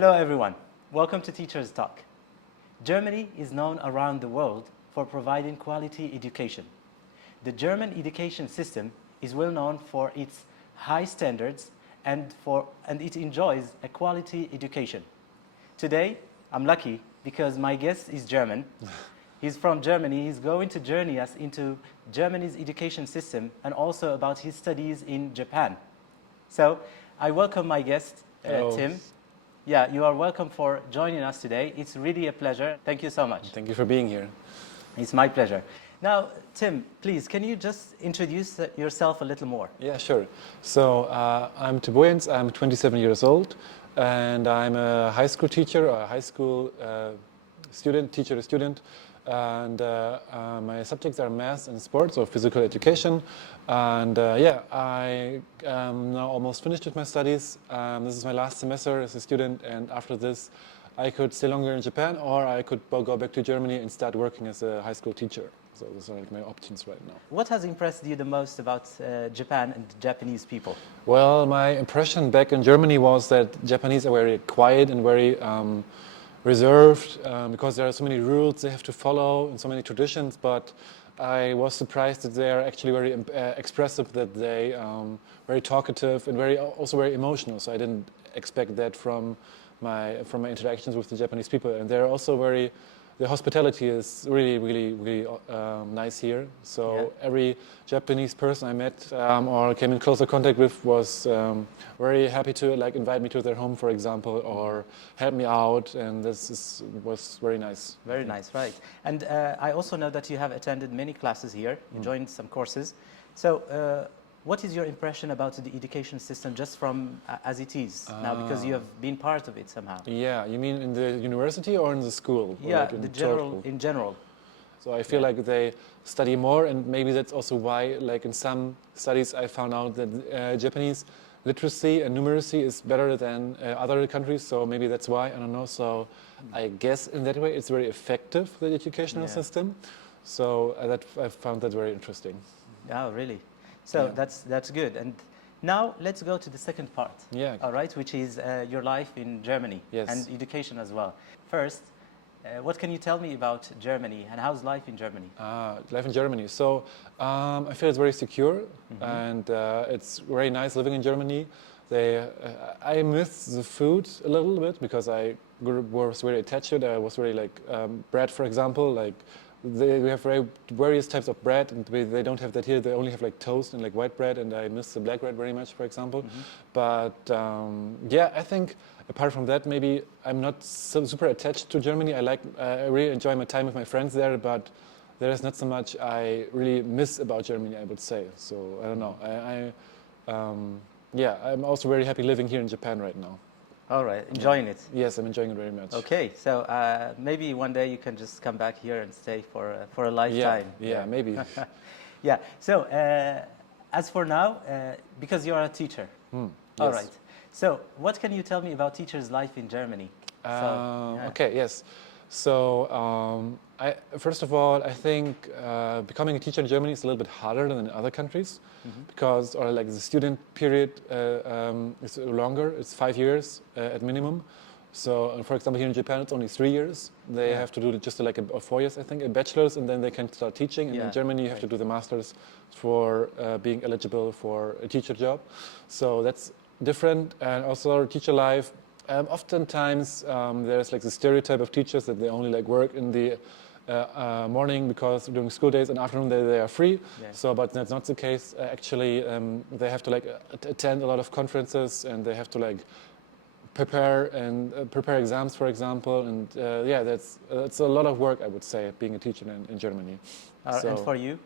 Hello everyone, welcome to Teachers Talk. Germany is known around the world for providing quality education. The German education system is well known for its high standards and it enjoys a quality education. Today, I'm lucky because my guest is German. He's from Germany. He's going to journey us into Germany's education system and also about his studies in Japan. So I welcome my guest, Tim. Yeah, you are welcome for joining us today. It's really a pleasure. Thank you so much. Thank you for being here. It's my pleasure. Now, Tim, please, can you just introduce yourself a little more? Yeah, sure. So I'm Tibojens, I'm 27 years old, and I'm a high school teacher, a high school teacher-student, and my subjects are math and sports, or physical education. And I am now almost finished with my studies. This is my last semester as a student, and after this, I could stay longer in Japan, or I could go back to Germany and start working as a high school teacher. So those are like my options right now. What has impressed you the most about Japan and Japanese people? Well, my impression back in Germany was that Japanese are very quiet and very reserved because there are so many rules they have to follow and so many traditions, but I was surprised that they are actually very expressive, that they very talkative and also very emotional. So I didn't expect that from my interactions with the Japanese people, and they're also the hospitality is really nice here. So every Japanese person I met or came in closer contact with was very happy to invite me to their home, for example, or help me out, and was very nice. Very nice, right. And I also know that you have attended many classes here, you joined some courses. So what is your impression about the education system just from as it is now, because you have been part of it somehow? Yeah, you mean in the university or in the school? Yeah, like in general. So I feel like they study more, and maybe that's also why, like in some studies, I found out that Japanese literacy and numeracy is better than other countries. So maybe that's why, I don't know. So I guess in that way, it's very effective, the educational system. So I found that very interesting. Oh, really? So that's good. And now let's go to the second part. Yeah. All right, which is your life in Germany and education as well. First, what can you tell me about Germany and how's life in Germany? Life in Germany. So I feel it's very secure and it's very nice living in Germany. I miss the food a little bit because I was very attached to it. I was very bread, for example, we have various types of bread, and they don't have that here. They only have toast and white bread, and I miss the black bread very much, for example. But I think apart from that, maybe I'm not so super attached to Germany. I really enjoy my time with my friends there, but there is not so much I really miss about Germany, I would say. So I don't know. I'm also very happy living here in Japan right now. All right, enjoying it. Yes, I'm enjoying it very much. Okay, so maybe one day you can just come back here and stay for a lifetime. Yeah, maybe. Yeah. So as for now, because you are a teacher. All right. So what can you tell me about teachers' life in Germany? Okay. Yes. So first of all, I think becoming a teacher in Germany is a little bit harder than in other countries because, the student period is longer. It's 5 years at minimum. So, for example, here in Japan, it's only 3 years. They have to do just 4 years, I think, a bachelor's, and then they can start teaching. And in Germany, you have to do the master's for being eligible for a teacher job. So that's different. And also teacher life. Oftentimes, there's the stereotype of teachers that they only work in the morning because during school days and afternoon they are free. So, but that's not the case. Actually, they have to attend a lot of conferences, and they have to prepare exams, for example. And that's a lot of work, I would say, being a teacher in Germany. And for you,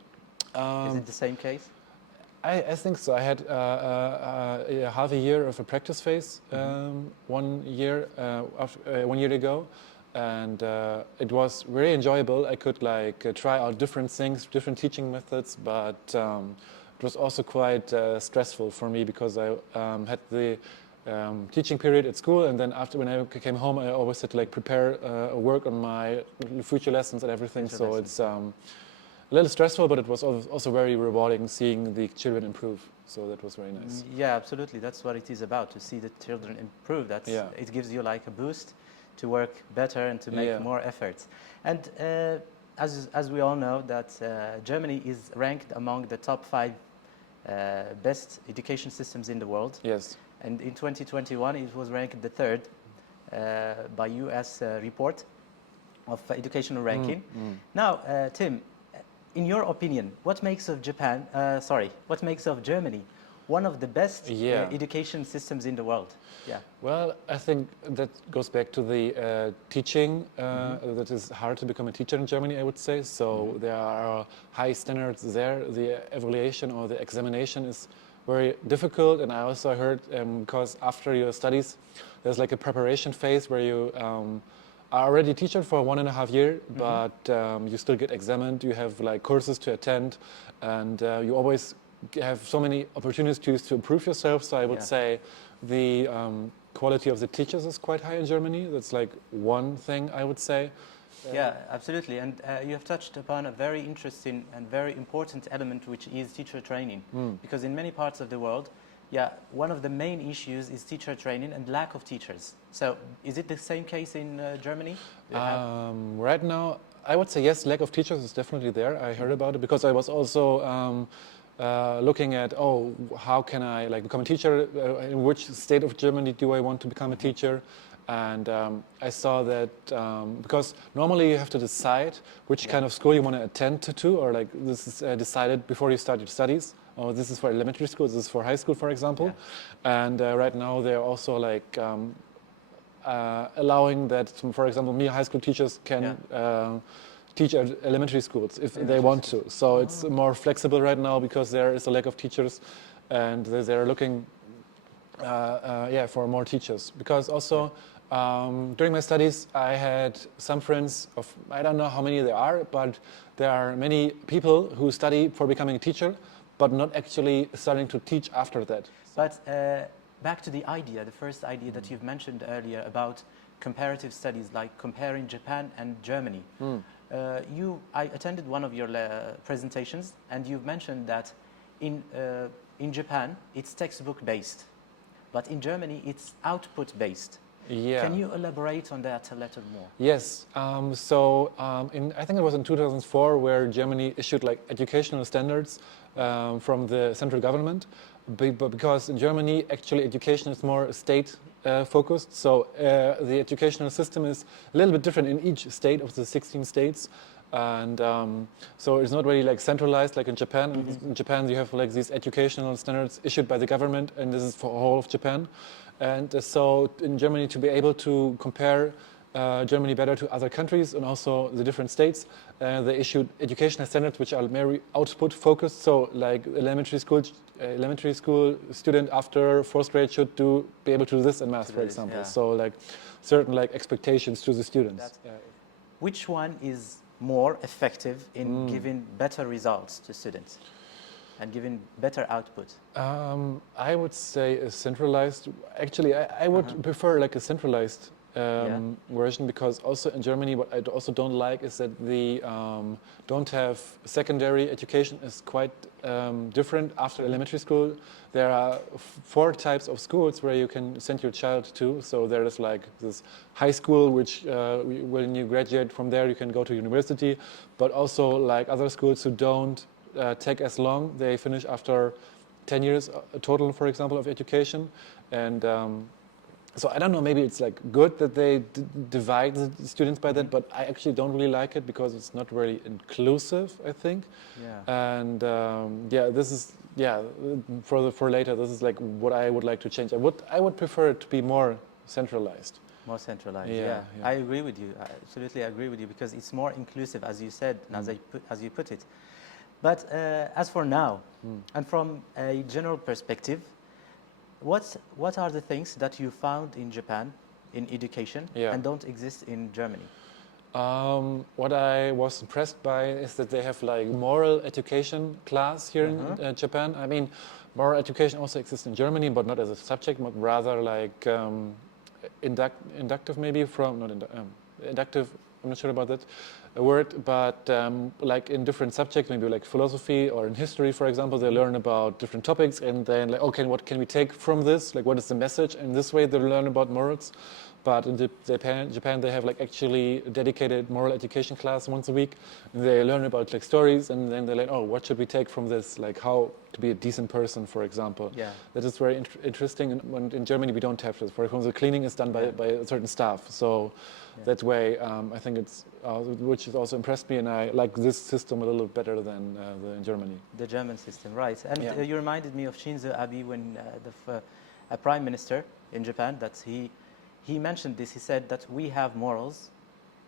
is it the same case? I think so. I had half a year of a practice phase 1 year ago, and it was very enjoyable. I could try out different things, different teaching methods, but it was also quite stressful for me because I had the teaching period at school, and then when I came home, I always had to prepare work on my future lessons and everything. So it's a little stressful, but it was also very rewarding seeing the children improve. So that was very nice. Yeah, absolutely. That's what it is about, to see the children improve. It gives you like a boost to work better and to make more efforts. And as we all know, that Germany is ranked among the top 5 best education systems in the world. Yes. And in 2021, it was ranked the 3rd by US report of educational ranking. Now, Tim, in your opinion, what makes of what makes of Germany one of the best education systems in the world? Yeah. Well, I think that goes back to the teaching. That is hard to become a teacher in Germany, I would say. So there are high standards there. The evaluation or the examination is very difficult. And I also heard, because after your studies, there's like a preparation phase where you are already a teacher for 1.5 years, but you still get examined. You have like courses to attend, and you always have so many opportunities to improve yourself. So I would say the quality of the teachers is quite high in Germany. That's like one thing I would say. Yeah, absolutely. And you have touched upon a very interesting and very important element, which is teacher training. Because in many parts of the world, one of the main issues is teacher training and lack of teachers. So is it the same case in Germany? Right now, I would say yes, lack of teachers is definitely there. I heard about it because I was also looking at, how can I like become a teacher? In which state of Germany do I want to become a teacher? And I saw that because normally you have to decide which kind of school you want to attend to, or like this is decided before you start your studies. Oh, this is for elementary school, this is for high school, for example. And right now they're also like allowing that, for example, high school teachers can teach at elementary schools if they want to. So it's more flexible right now because there is a lack of teachers, and they're looking for more teachers. Because also during my studies, I had some friends of, I don't know how many there are, but there are many people who study for becoming a teacher, but not actually starting to teach after that. But back to the idea, the first idea that you've mentioned earlier about comparative studies, like comparing Japan and Germany. I attended one of your presentations, and you've mentioned that in Japan it's textbook based, but in Germany it's output based. Yeah. Can you elaborate on that a little more? Yes. I think it was in 2004 where Germany issued like educational standards from the central government, because in Germany actually education is more state focused. So the educational system is a little bit different in each state of the 16 states. And so it's not really like centralized like in Japan. In Japan you have like these educational standards issued by the government, and this is for all of Japan. And so in Germany, to be able to compare Germany better to other countries and also the different states, they issued educational standards which are very output focused. So like elementary school student after 4th grade should be able to do this in math, for example. Yeah. So like certain like expectations to the students. Which one is more effective in giving better results to students and giving better output? I would say a centralized. Actually, I would prefer like a centralized version, because also in Germany, what I also don't like is that the don't have secondary education is quite different after elementary school. There are 4 types of schools where you can send your child to. So there is like this high school, which when you graduate from there, you can go to university, but also like other schools who don't take as long. They finish after 10 years total, for example, of education. And so I don't know, maybe it's like good that they divide the students by that, but I actually don't really like it because it's not really inclusive, I think. Yeah. And this is for later. This is like what I would like to change. I would prefer it to be more centralized. More centralized. Yeah. I agree with you. I absolutely agree with you, because it's more inclusive, as you said, and as you put it. But as for now, and from a general perspective, what are the things that you found in Japan in education and don't exist in Germany? What I was impressed by is that they have like moral education class here in Japan. I mean, moral education also exists in Germany, but not as a subject, but rather like inductive, maybe inductive. I'm not sure about that. a word, but like in different subjects, maybe like philosophy or in history, for example, they learn about different topics, and then like, okay, what can we take from this? Like, what is the message? And this way, they learn about morals. But in Japan, they have like actually a dedicated moral education class once a week. And they learn about like stories, and then they learn, oh, what should we take from this? Like how to be a decent person, for example. Yeah. That is very interesting. And when in Germany, we don't have this. For example, the cleaning is done by a certain staff. So that way, I think it's, which has also impressed me, and I like this system a little better than in Germany. The German system, right. And Yeah. you reminded me of Shinzo Abe when a prime minister in Japan, that he mentioned this. He said that we have morals,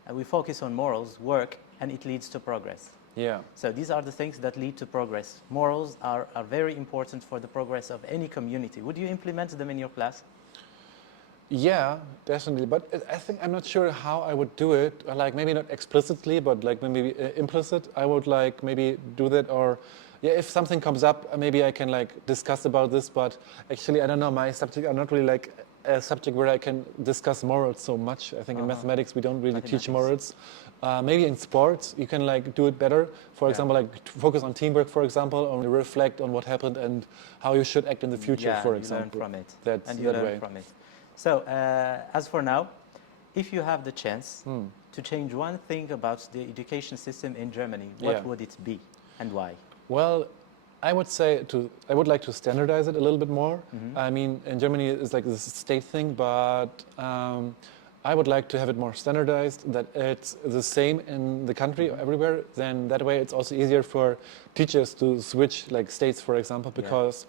and we focus on morals, work, and it leads to progress. Yeah. So these are the things that lead to progress. Morals are very important for the progress of any community. Would you implement them in your class? Yeah, definitely. But I think I'm not sure how I would do it. Like maybe not explicitly, but like maybe implicit. I would like maybe do that, or yeah, if something comes up, maybe I can like discuss about this. But actually, I don't know. My subject are not really like a subject where I can discuss morals so much. I think in mathematics we don't really teach morals. Maybe in sports you can like do it better. For example, like to focus on teamwork, for example, or reflect on what happened and how you should act in the future. Yeah, for you example, learn from it. That's and you that learn way. from it. So, as for now, if you have the chance to change one thing about the education system in Germany, what Yeah. would it be and why? Well, I would say I would like to standardize it a little bit more. I mean, in Germany it's like this state thing, but I would like to have it more standardized, that it's the same in the country everywhere. Then that way it's also easier for teachers to switch like states, for example, because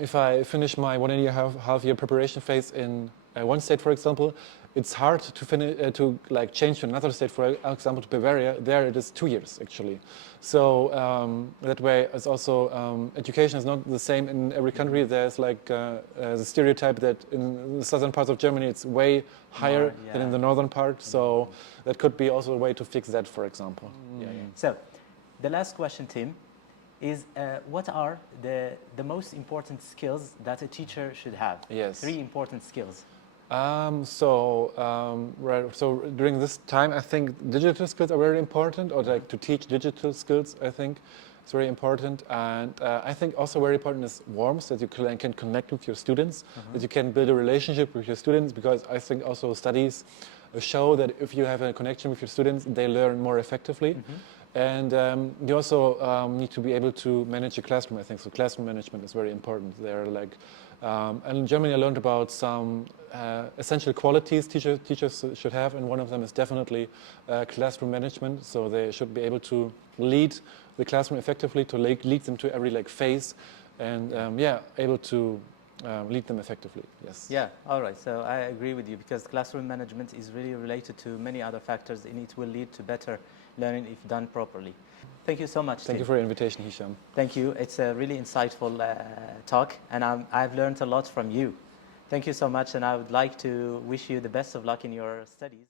if I finish my 1 and a half year preparation phase in one state, for example, it's hard to finish to like change to another state. For example, to Bavaria, there it is 2 years actually. So that way, it's also education is not the same in every country. There's like the stereotype that in the southern parts of Germany it's way higher than in the northern part. So that could be also a way to fix that, for example. So, the last question, Tim, is what are the most important skills that a teacher should have? Yes. 3 important skills. So during this time, I think digital skills are very important, or like to teach digital skills, I think it's very important. And I think also very important is warmth, that you can connect with your students, that you can build a relationship with your students, because I think also studies show that if you have a connection with your students, they learn more effectively. And you also need to be able to manage a classroom, I think. So classroom management is very important. They're like, and in Germany I learned about some essential qualities teachers should have, and one of them is definitely classroom management. So they should be able to lead the classroom effectively, to lead them to every like phase, and able to lead them effectively. Yes. Yeah, all right. So I agree with you, because classroom management is really related to many other factors, and it will lead to better learning if done properly. Thank you so much, Thank Tim. you for your invitation, Hisham. Thank you. It's a really insightful talk, and I've learned a lot from you. Thank you so much, and I would like to wish you the best of luck in your studies.